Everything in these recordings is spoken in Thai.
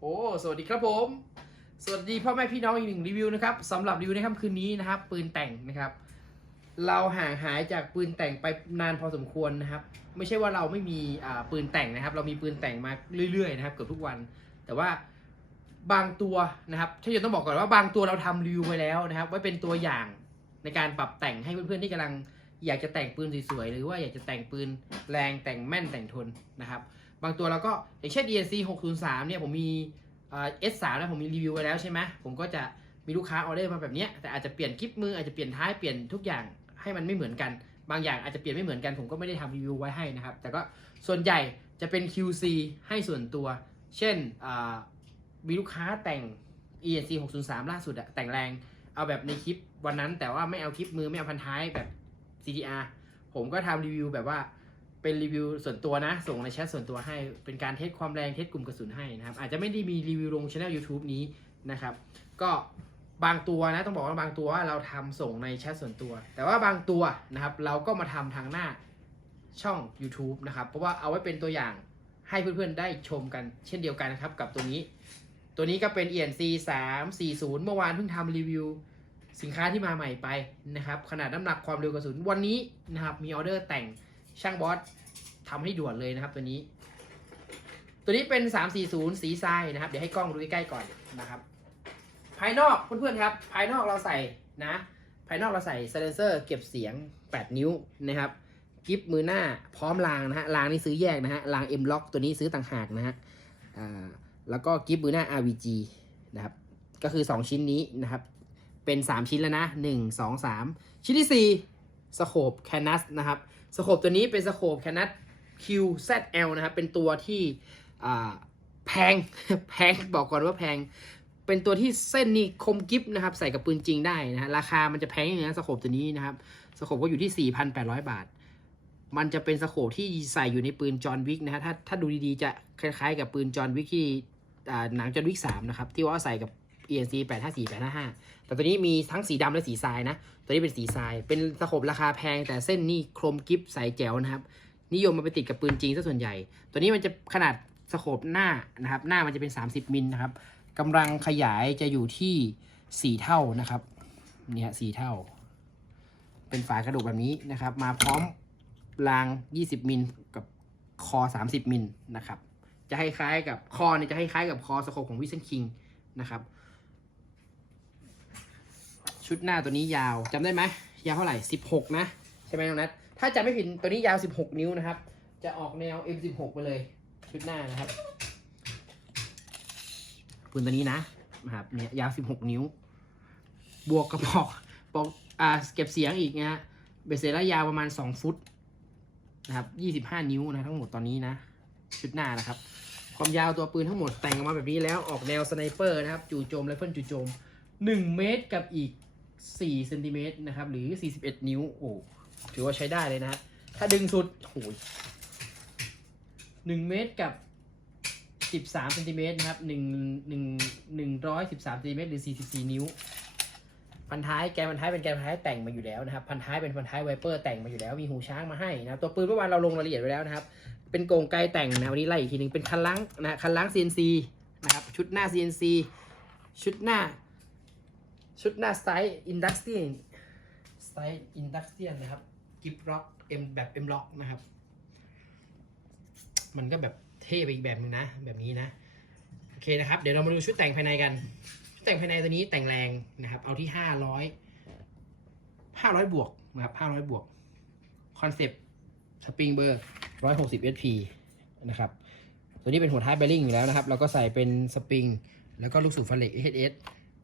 โอ้สวัสดีครับผม สวัสดีพ่อแม่พี่น้องอีกหนึ่งรีวิวนะครับสำหรับรีวิวในค่ำคืนนี้นะครับ ปืนแต่งนะครับ เราห่างหายจากปืนแต่งไปนานพอสมควรนะครับ ไม่ใช่ว่าเราไม่มีปืนแต่งนะครับ เรามีปืนแต่งมาเรื่อยๆนะครับเกือบทุกวัน แต่ว่าบางตัวนะครับที่จะต้องบอกก่อนว่าบางตัวเราทำรีวิวไปแล้วนะครับ ไว้เป็นตัวอย่างในการปรับแต่งให้เพื่อนๆที่กำลังอยากจะแต่งปืนสวยๆหรือว่าอยากจะแต่งปืนแรงแต่งแม่นแต่งทนนะครับ บางตัวเราก็อย่างเช่น ENC 603เนี่ยผมมีเอ่อ S3 แล้วผมมีรีวิวไว้แล้วใช่ไหมผมก็จะมีลูกค้าออเดอร์มาแบบนี้แต่อาจจะเปลี่ยนคลิปมืออาจจะเปลี่ยนท้ายเปลี่ยนทุกอย่างให้มันไม่เหมือนกัน บางอย่างอาจจะเปลี่ยนไม่เหมือนกัน ผมก็ไม่ได้ทำรีวิวไว้ให้นะครับ แต่ก็ส่วนใหญ่จะเป็น QC ให้ส่วนตัว เช่นมีลูกค้าแต่ง ENC 603 ล่าสุดอะแต่งแรงเอาแบบในคลิปวันนั้นแต่ว่าไม่เอาคลิปมือไม่เอาพันท้ายแบบ CTR ผมก็ทำรีวิวแบบว่า เป็นรีวิวส่วนตัวนะ ส่งในแชทส่วนตัวให้ เป็นการเทสความแรงเทสกลุ่มกระสุนให้นะครับ อาจจะไม่ได้มีรีวิวลงช่อง YouTube นี้นะครับ ก็บางตัวนะต้องบอกว่าบางตัวเราทำส่งในแชทส่วนตัว แต่ว่าบางตัวนะครับ เราก็มาทำทางหน้าช่อง YouTube นะครับ เพราะว่าเอาไว้เป็นตัวอย่างให้เพื่อนๆได้ชมกันเช่นเดียวกันนะครับ กับตัวนี้ ตัวนี้ก็เป็น ENC 340 เมื่อวานเพิ่งทำรีวิว สินค้าที่มาใหม่ไปนะครับ ขนาดน้ำหนักความเร็วกระสุนวันนี้นะครับมีออเดอร์แต่ง ช่างบอสทำให้ด่วนเลยนะครับตัวนี้ ตัวนี้เป็น 340 สีทรายนะครับ เดี๋ยวให้กล้องดูใกล้ๆก่อนนะครับ ภายนอกเพื่อนๆครับ ภายนอกเราใส่นะ ภายนอกเราใส่เซเลนเซอร์เก็บเสียง 8 นิ้วนะครับกิฟมือหน้าพร้อมรางนะฮะรางนี่ซื้อแยกนะฮะราง M Lock ตัวนี้ซื้อต่างหากนะฮะอ่าแล้วก็กิฟมือหน้า RVG นะครับก็คือ 2 ชิ้นนี้นะครับ เป็น 3 ชิ้นแล้วนะ 1 2 3 ชิ้นที่ 4สโคปแคนัสนะครับ สโคปตัวนี้เป็นสโคปแคนัส QZL นะครับ เป็นตัวที่แพง แพง บอกก่อนว่าแพง เป็นตัวที่เส้นนี่คมกิฟนะครับ ใส่กับปืนจริงได้นะฮะราคามันจะแพงอย่างนี้นะสโคปตัวนี้นะครับ สโคปก็อยู่ที่ 4,800 บาท มันจะเป็นสโคปที่ใส่อยู่ในปืนจอห์นวิกนะฮะ ถ้าถ้าดูดีๆ จะคล้ายๆ กับปืนจอห์นวิกที่หนังจอห์นวิก3นะครับ ที่ว่าใส่กับ ENC 854 855 แต่ตัวนี้มีทั้งสีดำและสีทรายนะ ตัวนี้เป็นสีทราย เป็นสโคปราคาแพง แต่เส้นนี่โครมกิฟใสแจ๋วนะครับ นิยมมาไปติดกับปืนจริงซะส่วนใหญ่ ตัวนี้มันจะขนาดสโคปหน้านะครับ หน้ามันจะเป็น 30 มิลนะครับกำลังขยายจะอยู่ที่ 4 เท่านะครับ เนี่ยสี่เท่า เป็นฝากระดูกแบบนี้นะครับ มาพร้อมราง 20 มิลกับคอ 30 มิลนะครับ จะให้คล้ายกับคอเนี่ยจะให้คล้ายกับคอสโคปของวิเซนคิงนะครับ ชุดหน้าตัวนี้ยาวจำได้ไหมยาวเท่าไหร่16 นะ ใช่ไหมน้องนัทถ้าจำไม่ผิดตัวนี้ยาว 16 นิ้วนะครับ จะออกแนว M16 ไปเลย ชุดหน้านะครับปืนตัวนี้นะนะครับเนี่ยยาว 16 นิ้ว บวกกระบอกปอกอ่าเก็บเสียงอีกนะฮะเบสเซระยาวประมาณ 2 ฟุตนะครับ25 นิ้วนะทั้งหมดตอนนี้นะ ชุดหน้านะครับความยาวตัวปืนทั้งหมดแต่งออกมาแบบนี้แล้วออกแนวสไนเปอร์นะครับ จู่โจมไรเฟิลจู่โจม 1 เมตรกับอีก 4เซนติเมตรนะครับ หรือ 41 นิ้ว โอ้ ถือว่าใช้ได้เลยนะฮะ ถ้าดึงสุดโอ้ย1เมตรกับ 13เซนติเมตรนะครับ 1 1 113เซนติเมตรหรือ 44 นิ้ว พันท้าย แกนพันท้ายเป็นแกนพันท้ายแต่งมาอยู่แล้วนะครับ พันท้ายเป็นพันท้ายไวเปอร์แต่งมาอยู่แล้ว มีหูช้างมาให้นะ ตัวปืนเมื่อวานเราลงรายละเอียดไว้แล้วนะครับ เป็นโกงไกแต่งนะ วันนี้ไล่อีกทีหนึงเป็นคันล้างนะ คันล้าง CNC นะครับ ชุดหน้า CNC ชุดหน้า ชุดหน้าสไตล์อินดัสเซียนสไตล์อินดัสเซียนนะครับกิฟล็อกเอ็มแบบเอ็มล็อกนะครับ มันก็แบบเท่ไปอีกแบบนึงนะ แบบนี้นะ โอเคนะครับ เดี๋ยวเรามาดูชุดแต่งภายในกัน ชุดแต่งภายในตัวนี้แต่งแรงนะครับ เอาที่ห้าร้อยห้าร้อยบวกนะครับห้าร้อยบวกคอนเซปต์สปริงเบอร์ร้อยหกสิบ SP นะครับ ตัวนี้เป็นหัวท้ายเบลลิงอยู่แล้วนะครับ เราก็ใส่เป็นสปริง แล้วก็ลูกสูบฟันเหล็ก HS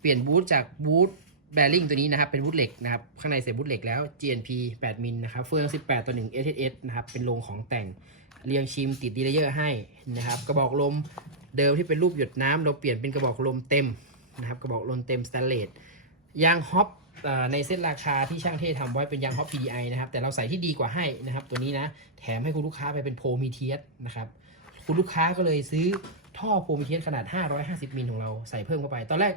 เปลี่ยนบูทจากบูทแบริ่งตัวนี้นะครับ เป็นบูทเหล็กนะครับ ข้างในใส่บูทเหล็กแล้ว GNP 8มิลนะครับ เฟือง 18 ต่อ1 SSS นะครับ เป็นโรงของแต่งเรียงชิมติดดีเลเยอร์ให้นะครับ กระบอกลมเดิมที่เป็นรูปหยดน้ำเราเปลี่ยนเป็นกระบอกลมเต็มนะครับ กระบอกลมเต็มสแตนเลสยางฮอปในเส้นราคาที่ช่างเท่ทำไว้เป็นยางฮอป PDI นะครับ แต่เราใส่ที่ดีกว่าให้นะครับ ตัวนี้นะ แถมให้คุณลูกค้าไปเป็นโพมีเทียสนะครับ คุณลูกค้าก็เลยซื้อท่อโพมิเทียสขนาด 550มิลของเราใส่เพิ่มเข้าไป ตอนแรก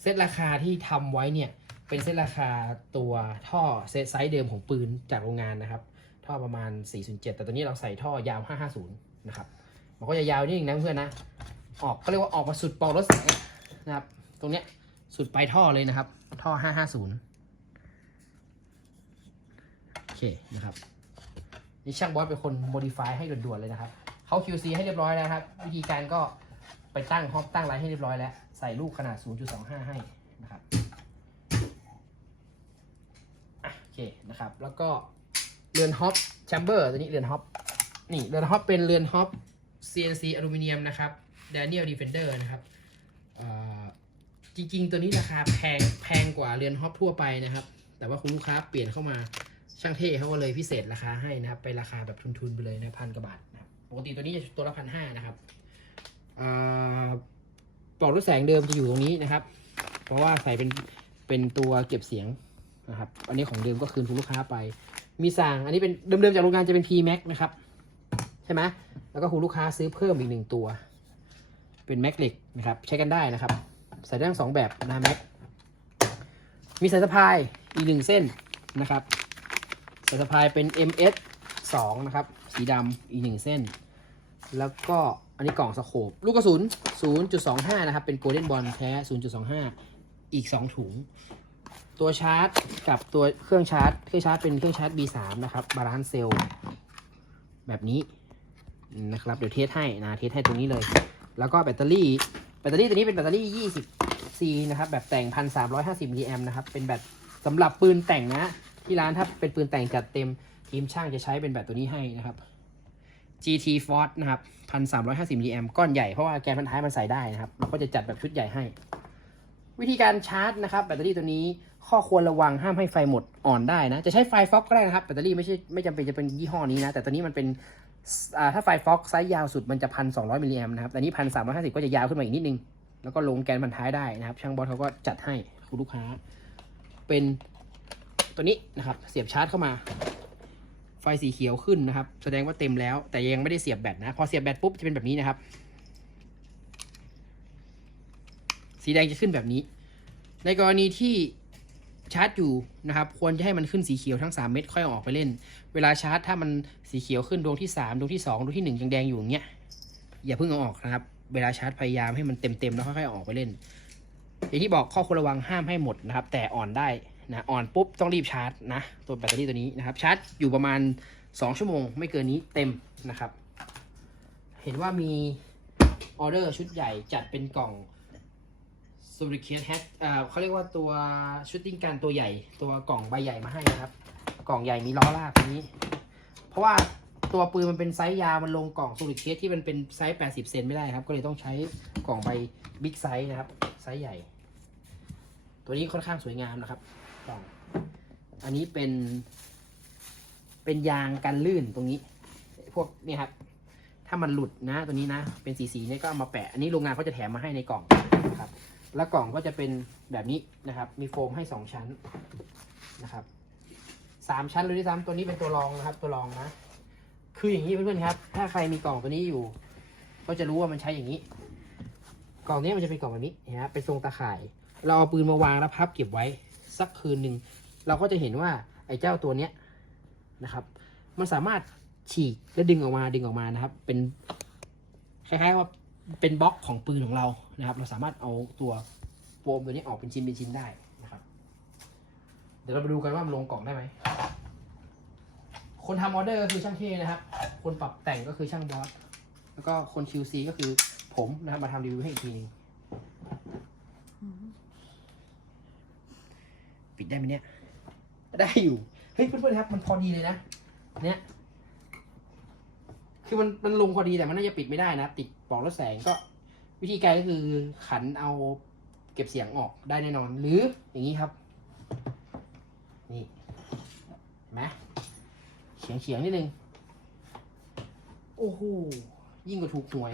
เซตราคาที่ทำไว้เนี่ยเป็นเซตราคาตัวท่อเซตไซส์เดิมของปืนจากโรงงานนะครับ ท่อประมาณ 407 แต่ตัวนี้เราใส่ท่อยาว 550 นะครับ มันก็จะยาวนิดนึงนะเพื่อนนะ ออกก็เรียกว่าออกมาสุดปอกรถแสงนะครับ ตรงเนี้ยสุดปลายท่อเลยนะครับ ท่อ 550 โอเคนะครับ นี่ช่างบอสเป็นคนโมดิฟายให้ด่วนๆเลยนะครับเขา QC ให้เรียบร้อยแล้วครับ วิธีการก็ไปตั้งฮอปตั้งไลท์ให้เรียบร้อยแล้ว ใส่ลูกขนาด 0.25 ให้นะครับโอเคนะครับ แล้วก็เรือนฮอปแชมเบอร์ตัวนี้เรือนฮอปนี่เรือนฮอปเป็นเรือนฮอป CNC อลูมิเนียมนะครับ Daniel Defender นะครับจริงๆ ตัวนี้ราคาแพงแพงกว่าเรือนฮอปทั่วไปนะครับ แต่ว่าคุณลูกค้าเปลี่ยนเข้ามาช่างเท่เขาก็เลยพิเศษราคาให้นะครับ ไปราคาแบบทุนๆไปเลยนะพันกว่าบาทนะปกติตัวนี้จะตัวละพันห้านะครับอ่า ปลอกด้วยแสงเดิมจะอยู่ตรงนี้นะครับ เพราะว่าใส่เป็นเป็นตัวเก็บเสียงนะครับ อันนี้ของเดิมก็คืนคุณลูกค้าไป มีสั่งอันนี้เป็นเดิมๆจากโรงงานจะเป็น P Max นะครับ ใช่ไหมแล้วก็คุณลูกค้าซื้อเพิ่มอีกหนึ่งตัว เป็นแม็กเหล็กนะครับ ใช้กันได้นะครับ ใส่ได้ทั้งสองแบบนะแม็กมีสายสะพายอีกหนึ่งเส้นนะครับสายสะพายเป็น MS 2 นะครับ สีดำอีกหนึ่งเส้น แล้วก็ อันนี้กล่องสโคปลูกกระสุน 0.25 นะครับ เป็นโกลเด้นบอลแท้ 0.25 อีก 2 ถุง ตัวชาร์จกับตัวเครื่องชาร์จ เครื่องชาร์จเป็นเครื่องชาร์จ B3 นะครับ บาลานซ์เซลแบบนี้นะครับ เดี๋ยวเทสให้นะ เทสให้ตรงนี้เลย แล้วก็แบตเตอรี่ แบตเตอรี่ตัวนี้เป็นแบตเตอรี่ 20 C นะครับ แบบแต่ง 1,350มิลลิแอมนะครับ เป็นแบตสำหรับปืนแต่งนะ ที่ร้านถ้าเป็นปืนแต่งจัดเต็มทีมช่างจะใช้เป็นแบตตัวนี้ให้นะครับ GT Force นะครับ 1,350มิลลิแอมก้อนใหญ่เพราะว่าแกนพันท้ายมันใส่ได้นะครับ เราก็จะจัดแบบชุดใหญ่ให้ วิธีการชาร์จนะครับ แบตเตอรี่ตัวนี้ข้อควรระวังห้ามให้ไฟหมดอ่อนได้นะ จะใช้ไฟฟ็อกก็ได้นะครับ แบตเตอรี่ไม่ใช่ไม่จำเป็นจะเป็นยี่ห้อนี้นะ แต่ตัวนี้มันเป็นถ้าไฟฟ็อกไซส์ยาวสุดมันจะพันสองร้อยมิลลิแอมนะครับแต่นี้พันสามร้อยห้าสิบก็จะยาวขึ้นมาอีกนิดนึง แล้วก็ลงแกนพันท้ายได้นะครับ ช่างบอสเขาก็จัดให้คุณลูกค้า เป็นตัวนี้นะครับ เสียบชาร์จเข้ามา ไฟสีเขียวขึ้นนะครับ แสดงว่าเต็มแล้ว แต่ยังไม่ได้เสียบแบตนะ พอเสียบแบตปุ๊บจะเป็นแบบนี้นะครับ สีแดงจะขึ้นแบบนี้ ในกรณีที่ชาร์จอยู่นะครับ ควรจะให้มันขึ้นสีเขียวทั้ง 3 เม็ดค่อยออกไปเล่น เวลาชาร์จถ้ามันสีเขียวขึ้นดวงที่ 3 ดวงที่ 2 ดวงที่ 1 ยังแดงอยู่อย่างเงี้ย อย่าเพิ่งเอาออกนะครับ เวลาชาร์จพยายามให้มันเต็มๆแล้วค่อยๆออกไปเล่น อย่างที่บอกข้อควรระวังห้ามให้หมดนะครับ แต่อ่อนได้ นะอ่อนปุ๊บต้องรีบชาร์จนะตัวแบตเตอรี่ตัวนี้นะครับชาร์จอยู่ประมาณ 2 ชั่วโมง ไม่เกินนี้เต็มนะครับ เห็นว่ามีออเดอร์ชุดใหญ่จัดเป็นกล่อง s u b r i c a t Hat อ่าเขาเรียกว่าตัวชุดติ้งการตัวใหญ่ ตัวกล่องใบใหญ่มาให้นะครับ กล่องใหญ่มีล้อลากตรงนี้ เพราะว่าตัวปืนมันเป็นไซส์ยาวมันลงกล่อง s u b r i c a t ที่มันเป็นไซส์ 80 เซนไม่ได้ครับ ก็เลยต้องใช้กล่องใบบิ๊กไซส์นะครับไซส์ใหญ่ ตัวนี้ค่อนข้างสวยงามนะครับ กล่อง อันนี้เป็น เป็นยางกันลื่นตรงนี้ พวกนี่ครับ ถ้ามันหลุดนะตัวนี้นะ เป็นสีสีนี่ก็เอามาแปะ อันนี้โรงงานเขาจะแถมมาให้ในกล่องนะครับ แล้วกล่องก็จะเป็นแบบนี้นะครับ มีโฟมให้สองชั้นนะครับสามชั้นเลยที่ซ้ำตัวนี้เป็นตัวรองนะครับ ตัวรองนะ คืออย่างนี้เพื่อนๆครับ ถ้าใครมีกล่องตัวนี้อยู่ ก็จะรู้ว่ามันใช้อย่างนี้ กล่องนี้มันจะเป็นกล่องแบบนี้นะฮะเป็นทรงตาข่าย เราเอาปืนมาวางแล้วพับเก็บไว้ สักคืนหนึ่งเราก็จะเห็นว่าไอ้เจ้าตัวเนี้ยนะครับ มันสามารถฉีกและดึงออกมาดึงออกมานะครับ เป็นคล้ายๆว่าเป็นบล็อกของปืนของเรานะครับ เราสามารถเอาตัวโฟมตัวนี้ออกเป็นชิ้นเป็นชิ้นได้นะครับ เดี๋ยวเราไปดูกันว่ามันลงกล่องได้ไหมคนทำออเดอร์ก็คือช่างเทนะครับ คนปรับแต่งก็คือช่างบอส แล้วก็คน QC ก็คือผมนะครับมาทำรีวิวให้อีกทีนึง ปิดได้ไหมเนี่ย ได้อยู่ เฮ้ยเพื่อนๆครับ มันพอดีเลยนะ เนี่ย คือมันมันลงพอดีแต่มันน่าจะปิดไม่ได้นะ ติดปลอกแล้วแสงก็ วิธีการก็คือขันเอาเก็บเสียงออกได้แน่นอน หรืออย่างนี้ครับ นี่เห็นไหมเฉียงเฉียงนิดนึง โอ้โห ยิ่งกว่าถูกหวย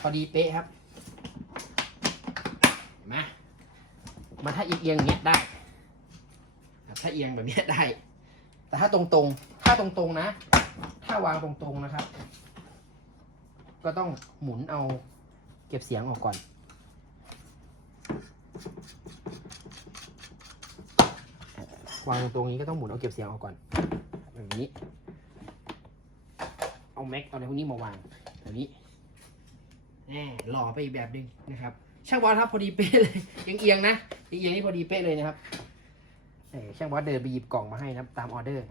พอดีเป๊ะครับ เห็นไหม มันถ้าเอียงๆอย่างเงี้ยได้ถ้าเอียงแบบเนี้ยได้ แต่ถ้าตรงๆ ถ้าตรงๆนะ ถ้าวางตรงๆนะครับ ก็ต้องหมุนเอาเก็บเสียงออกก่อน วางตรงนี้ก็ต้องหมุนเอาเก็บเสียงออกก่อนแบบนี้ เอาแม็กเอาอะไรพวกนี้มาวางแบบนี้แหมหล่อไปอีกแบบหนึ่งนะครับ ช่างบอสครับพอดีเป๊ะเลยเอียงๆนะ เอียงๆนี่พอดีเป๊ะเลยนะครับเช่างบอสเดินไปหยิบกล่องมาให้นะครับ ตามออเดอร์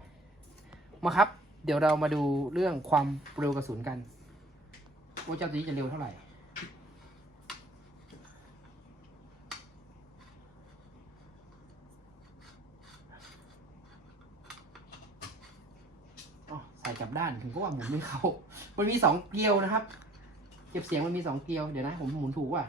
มาครับ เดี๋ยวเรามาดูเรื่องความเร็วกระสุนกันว่าเจ้าตัวนี้จะเร็วเท่าไหร่อ๋อใส่กลับด้านถึงก็ว่าหมุนไม่เข้า มันมีสองเกลียวนะครับ เก็บเสียงมันมีสองเกลียว เดี๋ยวนะ ผมหมุนถูกว่ะ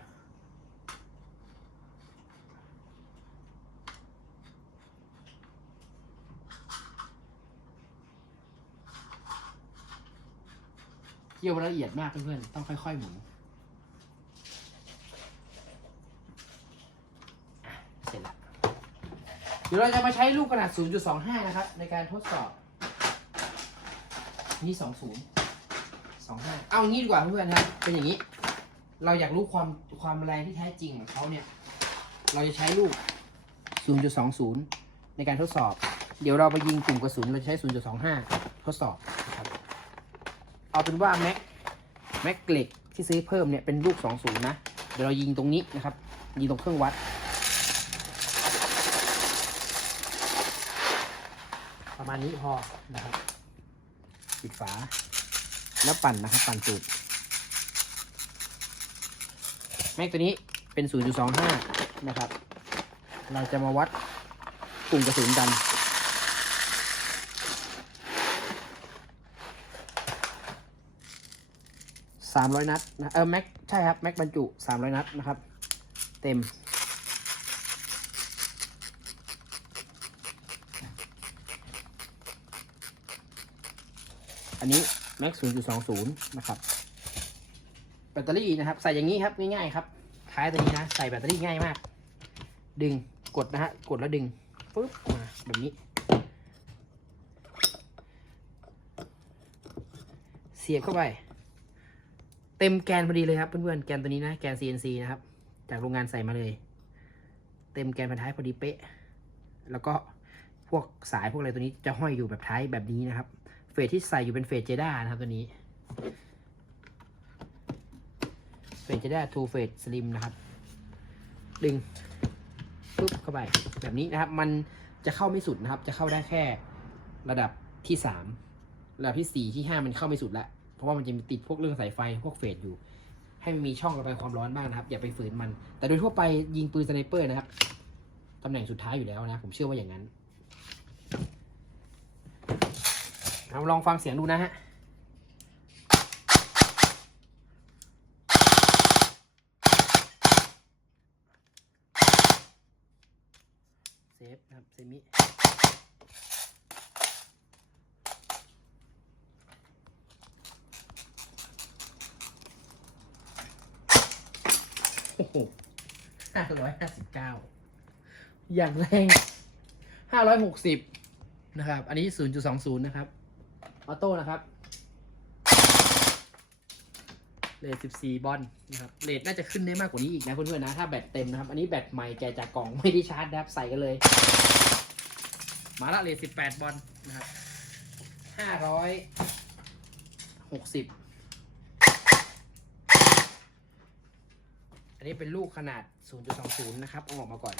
เกลียวละเอียดมากเพื่อนๆต้องค่อยๆหมุนเสร็จและเดี๋ยวเราจะมาใช้ลูกขนาด 0.25 นะครับ ในการทดสอบ นี่สองศูนย์สองห้าเอางี้ดีกว่าเพื่อนๆครับเป็นอย่างนี้ เราอยากรู้ความความแรงที่แท้จริงของเขาเนี่ย เราจะใช้ลูก 0.20 ในการทดสอบ เดี๋ยวเราไปยิงกลุ่มกระสุน เราจะใช้ 0.25 ทดสอบ เอาเป็นว่าแม็กแม็กเหล็กที่ซื้อเพิ่มเนี่ยเป็นลูก20นะ เดี๋ยวเรายิงตรงนี้นะครับ ยิงตรงเครื่องวัดประมาณนี้พอนะครับปิดฝา แล้วปั่นนะครับ ปั่นสูตรแม็กตัวนี้เป็น 0.25 นะครับ เราจะมาวัดกลุ่มกระสุนกัน 300นัดนะเออแม็กใช่ครับแม็กบรรจุ300นัดนะครับ เต็ม อันนี้ Max 0.20นย์จุดสองศูนย์นะครับแบตเตอรี่นะครับใส่อย่างนี้ครับง่ายๆครับท้ายตัวนี้นะใส่แบตเตอรี่ง่ายมาก ดึงกดนะฮะกดแล้วดึงปึ๊บมาแบบนี้เสียบเข้าไป เต็มแกนพอดีเลยครับเพื่อนๆแกนตัวนี้นะแกน CNC นะครับ จากโรงงานใส่มาเลย เต็มแกนพันท้ายพอดีเป๊ะ แล้วก็พวกสายพวกอะไรตัวนี้จะห้อยอยู่แบบท้ายแบบนี้นะครับ เฟสที่ใส่อยู่เป็นเฟสเจด้านะครับตัวนี้เฟสเจด้าทูเฟสสลิมนะครับ ดึงปุ๊บเข้าไปแบบนี้นะครับ มันจะเข้าไม่สุดนะครับ จะเข้าได้แค่ระดับที่สามระดับที่สี่ที่ห้ามันเข้าไม่สุดแล้ว เพราะว่ามันจะมีติดพวกเรื่องสายไฟพวกเฟสอยู่ ให้มันมีช่องระบายความร้อนบ้างนะครับ อย่าไปฝืนมัน แต่โดยทั่วไปยิงปืนสไนเปอร์นะครับตำแหน่งสุดท้ายอยู่แล้วนะ ผมเชื่อว่าอย่างนั้นเราลองฟังเสียงดูนะฮะเซฟนะครับเซมิ โอ้โห้าร้อยห้าสิบเก้าอย่างแรงห้าร้อยหกสิบนะครับ อันนี้0.20นย์นะครับ ออโต้นะครับ เลท14บสี่บอลนะครับ เลทน่าจะขึ้นได้มากกว่านี้อีกนะเพื่อนๆนะ ถ้าแบตเต็มนะครับ อันนี้แบตใหม่แกจากกล่องไม่ได้ชาร์จนะครับ ใส่กันเลย มาละเลท18บแปดบอลนะครับ560อัน นี้เป็นลูกขนาด 0.20 นะครับเอาออกมาก่อน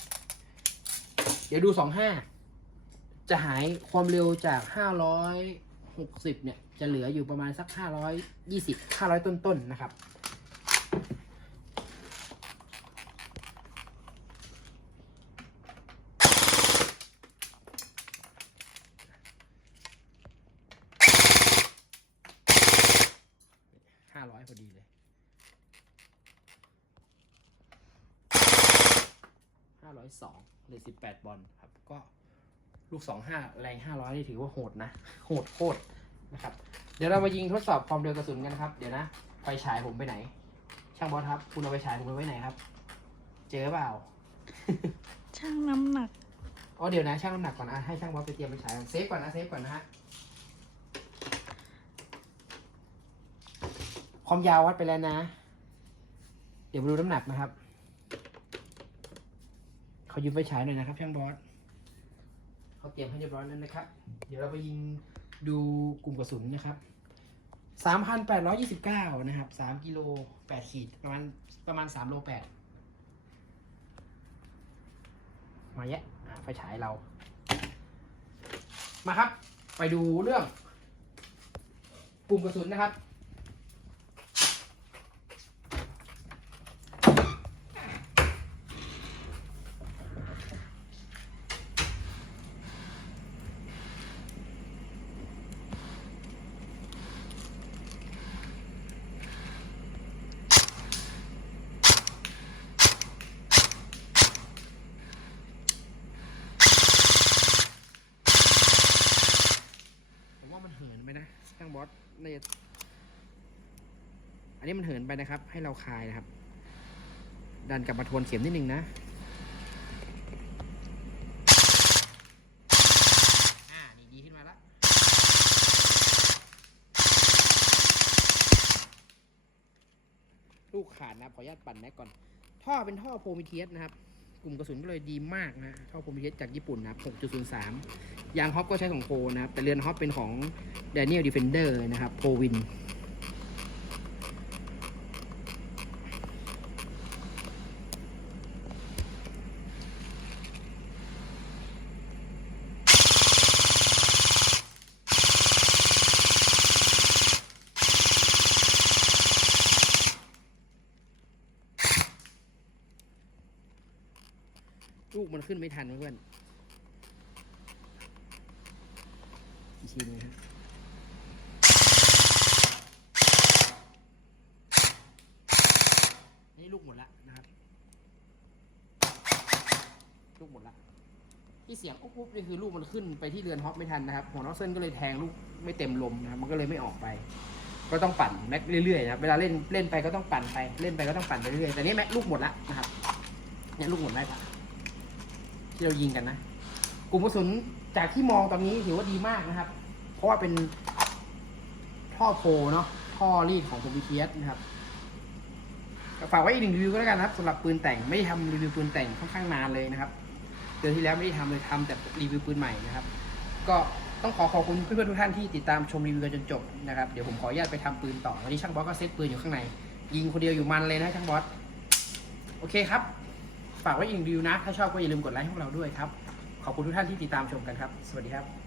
เดี๋ยวดู 25 จะหายความเร็วจาก 560 เนี่ย จะเหลืออยู่ประมาณสัก 520 500 ต้นๆนะครับ 500 พอดีเลย 502หรือ18บอลครับ ก็ลูก 25 แรง 500 นี่ถือว่าโหดนะ โหดโคตรนะครับ เดี๋ยวเรามายิงทดสอบความเร็วกระสุนกันนะครับ เดี๋ยวนะ ไฟฉายผมไปไหน ช่างบอสครับ คุณเอาไฟฉายผมไปไว้ไหนครับ เจอเปล่า ช่างน้ำหนัก อ๋อ เดี๋ยวนะ ช่างน้ำหนักก่อนนะให้ช่างบอสไปเตรียมไฟฉายก่อนเซฟก่อนนะ เซฟก่อนนะฮะ ความยาววัดไปแล้วนะ เดี๋ยวมาดูน้ำหนักนะครับ เขายืมไฟฉายหน่อยนะครับช่างบอสเขาเตรียมให้เรียบร้อยแล้วนะครับ เดี๋ยวเราไปยิงดูกลุ่มกระสุนนะครับสามพันแปดร้อยี่สิบเก้านะครับสามกิโลแปดขีดประมาณประมาณสามโลแปดมาแยะไฟฉายเรา มาครับ ไปดูเรื่องปุ่มกระสุนนะครับ ผมว่ามันเหินไปนะช่างบอสน่าจะอั นนี้มันเหินไปนะครับ ให้เราคลายนะครับ ดันกลับมาทวนเข็มนิดนึงนะอ่านี่ดีขึ้นมาละลูกขาดนะขออนุญาตปั่นแม็กก่อน ท่อเป็นท่อโพมิเทียสนะครับ กลุ่มกระสุนก็เลยดีมากนะ ท่อโพมิเทียสจากญี่ปุ่นนะครับ 6.03 ยางฮอปก็ใช้ของโพนะครับ แต่เรือนฮอปเป็นของ Daniel Defender นะครับ โพวิน ลูกมันขึ้นไม่ทันเพื่อนอีกทีนึงครับนี่ลูกหมดละนะครับ ลูกหมดละที่เสียงอุ๊บอุ๊บนี่คือลูกมันขึ้นไปที่เรือนฮอปไม่ทันนะครับหัวนอกเส้นก็เลยแทงลูกไม่เต็มลมนะครับมันก็เลยไม่ออกไป ก็ต้องปั่นแม็กเรื่อยๆนะครับเวลาเล่นเล่นไปก็ต้องปั่นไปเล่นไปก็ต้องปั่นไปเรื่อยๆแต่นี่แม็กลูกหมดละนะครับเนี่ยลูกหมดได้ปะ ที่เรายิงกันนะ กลุ่มกระสุนจากที่มองตอนนี้ถือว่าดีมากนะครับ เพราะว่าเป็นท่อโฟเนาะท่อรีดของโ o มิเทียสนะครับฝากไว้อีกหนึ่งรีวิวก็แล้วกันนะครับสำหรับปืนแต่งไม่ได้ทำรีวิวปืนแต่งค่อนข้างนานเลยนะครับเดือนที่แล้วไม่ได้ทำเลยทำแต่รีวิวปืนใหม่นะครับ ก็ต้องขอขอบคุณเพื่อนๆทุกท่านที่ติดตามชมรีวิวกันจนจบนะครับเดี๋ยวผมขออนุญาตไปทำปืนต่อวันนี้ช่างบอสก็เซตปืนอยู่ข้างใน ยิงคนเดียวอยู่มันเลยนะช่างบอสโอเคครับ ฝากไว้อีกหนึ่งรีวิวนะ ถ้าชอบก็อย่าลืมกดไลค์ให้พวกเราด้วยครับ ขอบคุณทุกท่านที่ติดตามชมกันครับ สวัสดีครับ